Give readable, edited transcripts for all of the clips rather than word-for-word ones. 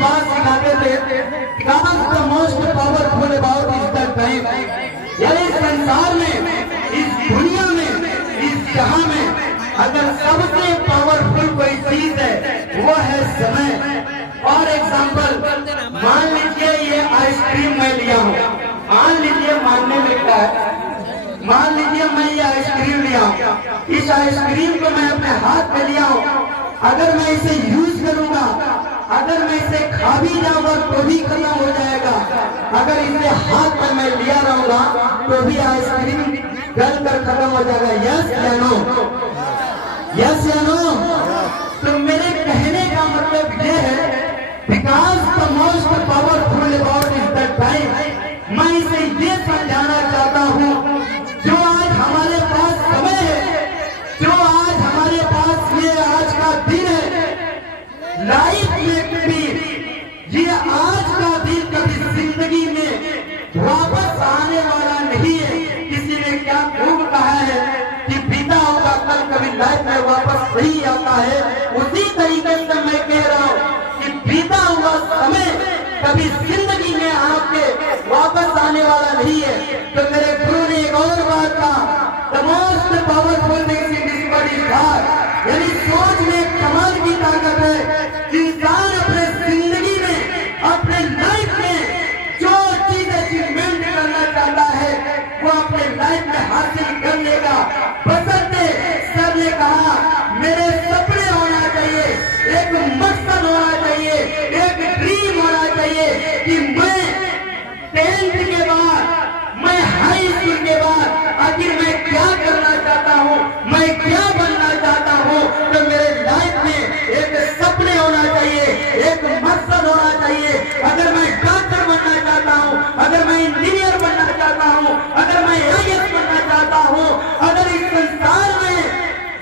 बात सिखाते थे, God the most powerful about is the time। यानी संसार में, इस दुनिया में, इस जहां में अगर सबसे पावरफुल कोई चीज है वो है समय। और एग्जाम्पल मान लीजिए ये आइसक्रीम मैं लिया हूँ, मान लीजिए मानने में क्या है, मान लीजिए मैं ये आइसक्रीम लिया हूँ, इस आइसक्रीम को मैं अपने हाथ में लिया हूँ, अगर मैं इसे यूज करूंगा, अगर मैं इसे खा भी जाऊंगा तो भी खत्म हो जाएगा, अगर इसे हाथ में मैं लिया रहूंगा तो भी आइसक्रीम गल कर खत्म हो जाएगा। यस या नो? यस या नो? तो मेरे कहने का मतलब ये है, because the most powerful about is the time. मैं इसे ये समझाना चाहता हूँ, जो आज हमारे पास समय है, जो आज हमारे पास ये आज का दिन है, लाइफ में भी ये आज का दिन कभी जिंदगी में वापस आने वाला नहीं है। किसी ने क्या खूब कहा है कि बीता हुआ कल कभी लाइफ में वापस नहीं आता है, उसी तरीके से मैं कह रहा हूँ कि बीता हुआ समय कभी जिंदगी में आपके वापस आने वाला नहीं है। तो मेरे गुरु ने एक और बात कहा, the most powerful thing in this world is heart. यानी सोच में कमाल की ताकत है। इंसान अपने जिंदगी में, अपने लाइफ में जो चीज अचीवमेंट करना चाहता है वो अपने लाइफ में हासिल कर लेगा। बसंते सर ने कहा मेरे सपने होना चाहिए, एक मकसद होना चाहिए, एक ड्रीम होना चाहिए कि मैं 10th के बाद, मैं हाई स्कूल के बाद आखिर मैं क्या करना चाहता हूँ, मैं क्या बनना चाहता हूँ। तो मेरे लाइफ में एक सपने होना चाहिए, एक मकसद होना चाहिए। अगर मैं डॉक्टर बनना चाहता हूँ, अगर मैं इंजीनियर बनना चाहता हूँ, अगर मैं आईएएस बनना चाहता हूँ, अगर इस संसार में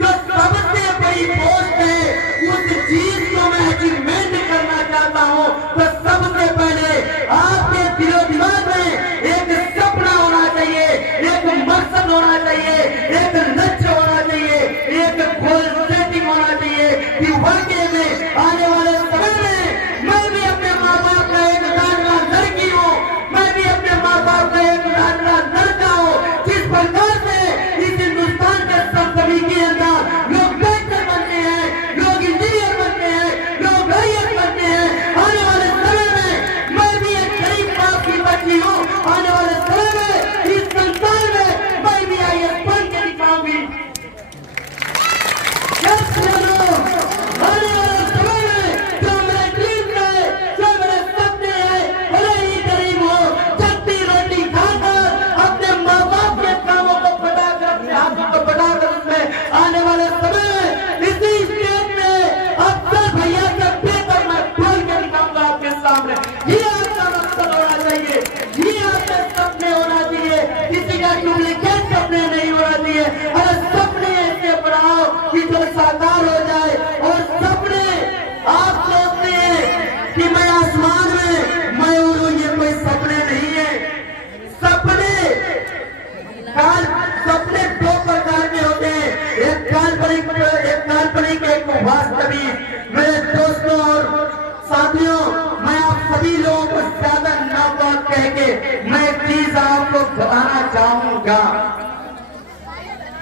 जो सबसे बड़ी पोस्ट है उस चीज को मैं अचीवमेंट करना चाहता हूँ, तो सबसे पहले आपके दिलो दिमाग में एक सपना होना चाहिए, एक मकसद होना चाहिए, एक लक्ष्य होना चाहिए, एक गोल सेटिंग होना चाहिए कि वाकई में आने वाले समय में मैं भी अपने माँ बाप का एक लाडला लड़की हूँ, मैं भी अपने माँ बाप का एक लाडला लड़का हूँ। जिस प्रकार से इस हिंदुस्तान के सरजमी के अंदर लोग डॉक्टर बनते हैं, लोग इंजीनियर बनते हैं, लोग आईएएस बनते हैं, आने वाले समय में मैं भी एक गरीब बाप की बच्ची हूँ, आने वाले समय में इस संसार में मैं भी आईएएस बन के दिखाऊंगी। आने वाले समय में जो मेरे ड्रीम है, जो मेरे सपने हैं, भले ही गरीब हो, चलती रोटी खाकर अपने माँ बाप के कामों को बढ़ाकर, अपने हाथों को बढ़ाकर उसमें आने वाले समय में इसी स्टेज में अफसर भैया से बेहतर मैं बोल के दिखाऊंगा आपके सामने। ये आपका मकसद होना चाहिए, ये आपके सपने होना चाहिए, किसी का डुप्लीकेट सपने नहीं होना चाहिए। अरे सपने ऐसे बनाओ कि जो साकार हो जाए। और सपने आप सोचते हैं कि मैं आसमान में मैं उड़ूं, ये कोई सपने नहीं है। सपने सपने दो प्रकार के होते हैं, एक काल्पनिक, एक वास्तविक। मेरे दोस्तों और साथियों, मैं आप सभी लोगों को ज्यादा ना बात कह के मैं एक चीज आपको बताना चाहूंगा।